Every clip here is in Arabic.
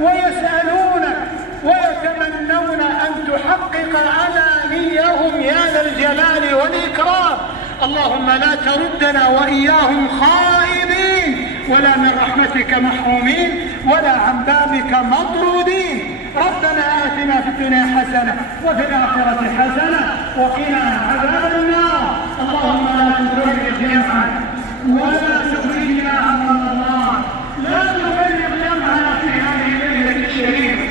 ويسألونك ويتمنون أن تحقق أمانيهم يا ذا الجلال والإكرام. اللهم لا تردنا وإياهم خائبين، ولا من رحمتك محرومين، ولا عن بابك مطرودين. ربنا آتنا في الدنيا حسنة وفي الآخرة حسنة وقنا عذاب النار. اللهم لا تفرق جمعنا ولا تخرجنا عن رمضان، لا تفرق جمعنا في هذه الليلة الشريفة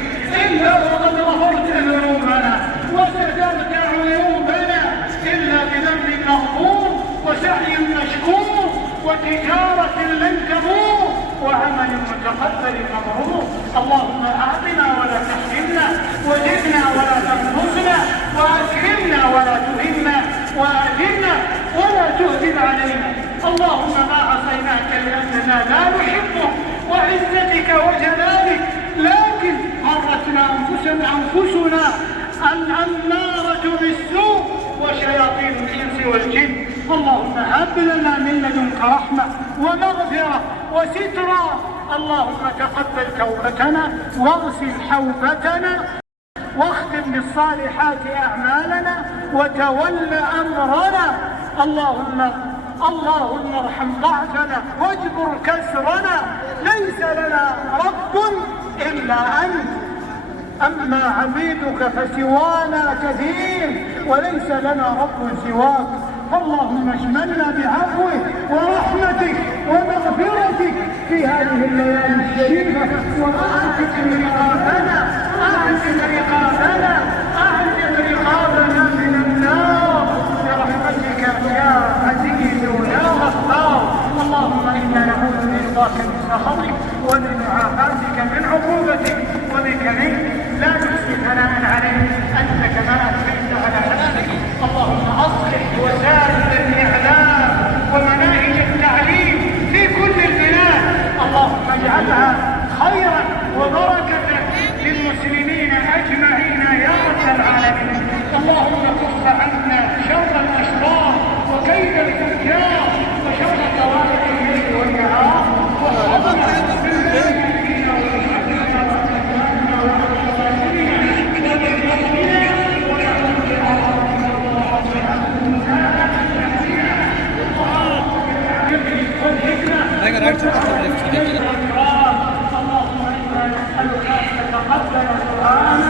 إلا وقد غفرت ذنوبنا وسترت عيوبنا، إلا بذنب مغفور وسعي مشكور وتجارة لن تبور وعمل متقبل مبرور. اللهم أعطنا ولا تحرمنا، وزدنا ولا تنقصنا، وأكرمنا ولا تهنا، وآثرنا ولا تهدم علينا. اللهم ما عصيناك لأننا لا نحبك وعزتك وجلالك، لكن غرتنا أنفسنا الأمارة بالسوء وشياطين الإنس والجن. اللهم هب لنا من لدنك رحمة ومغفرة وسترا. اللهم تقبل توبتنا واغسل حوبتنا واختم بالصالحات أعمالنا وتول أمرنا. اللهم ارحم ضعفنا واجبر كسرنا، ليس لنا رب إلا أنت، أما عبيدك فسوانا كثير وليس لنا رب سواك. اللهم اشملنا بعفوك ورحمتك ومغفرتك في هذه الليالي الشريفة، وأعتق رقابنا، أعتق رقابنا، أعتق رقابنا من النار برحمتك يا عزيز يا غفار. اللهم إنا نعوذ برضاك من سخطك ومن معافاتك من عقوبتك وبك منك، لا نحصي ثناء عليك أنت كما أثنيت على نفسك. اللهم أصلح وسائل الإعلام ومناهج التعليم في كل البلاد، اللهم اجعلها خيرا وبركة للمسلمين أجمعين يا رب العالمين. اللهم كف عنا شر الأشرار وكيد الفجار وشر طوارئ الليل والنهار، واحفظنا من المسلمين اللهم إنا نسألك أن تتقبل القرآن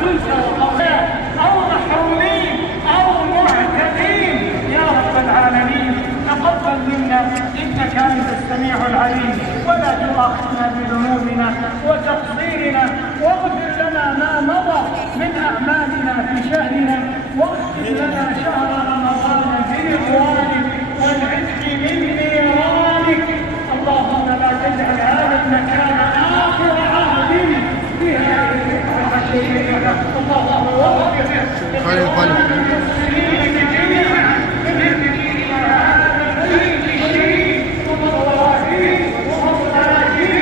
كنت وقضاء أو محرومين أو معتدين يا رب العالمين. تقبل منا إنك أنت السميع العليم، ولا تؤاخذنا بذنوبنا وتقصيرنا، واغفر لنا ما مضى من أعمالنا في شهرنا، واغفر لنا شهر رمضان برضوانك والعتق من نيرانك. اللهم لا تجعل هذا المكان آخر عهد بها الشريعة. اللهم وفق المسلمين جميعا بالذكر هذا البيت الشريف ومواهبه ومصلاته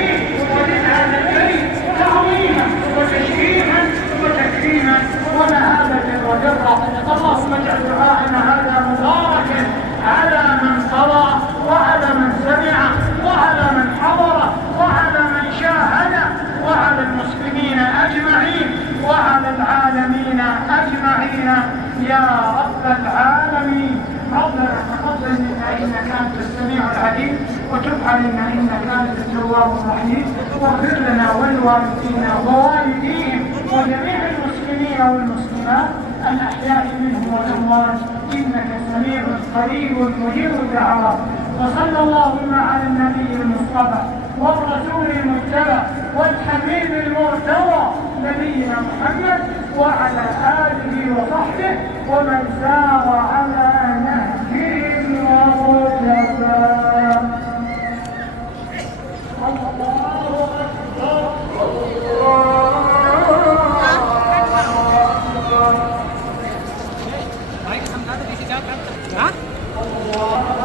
ومن هذا البيت تعظيما وتشريفا وتكريما ومهابة وجرة. اللهم اجعل دعاءنا هذا مباركا على من قرأ وعلى من سمع وعلى من حضر وعلى من شاهد وعلى المسلمين أجمعين وعلى العالمين أجمعين يا رب العالمين. ربنا تقبل منا إنك أنت السميع العليم، وتب علينا إنك أنت التواب الرحيم، واغفر لنا ولوالدينا ووالديهم وجميع المسلمين والمسلمات الأحياء منهم والأموات، إنك سميع قريب مجيب الدعوات. وصلى اللهم على النبي المصطفى والرسول المجتبى والحبيب المرتضى نبينا محمد وعلى آله وصحبه ومن سار على نهجهم وارتدى. الله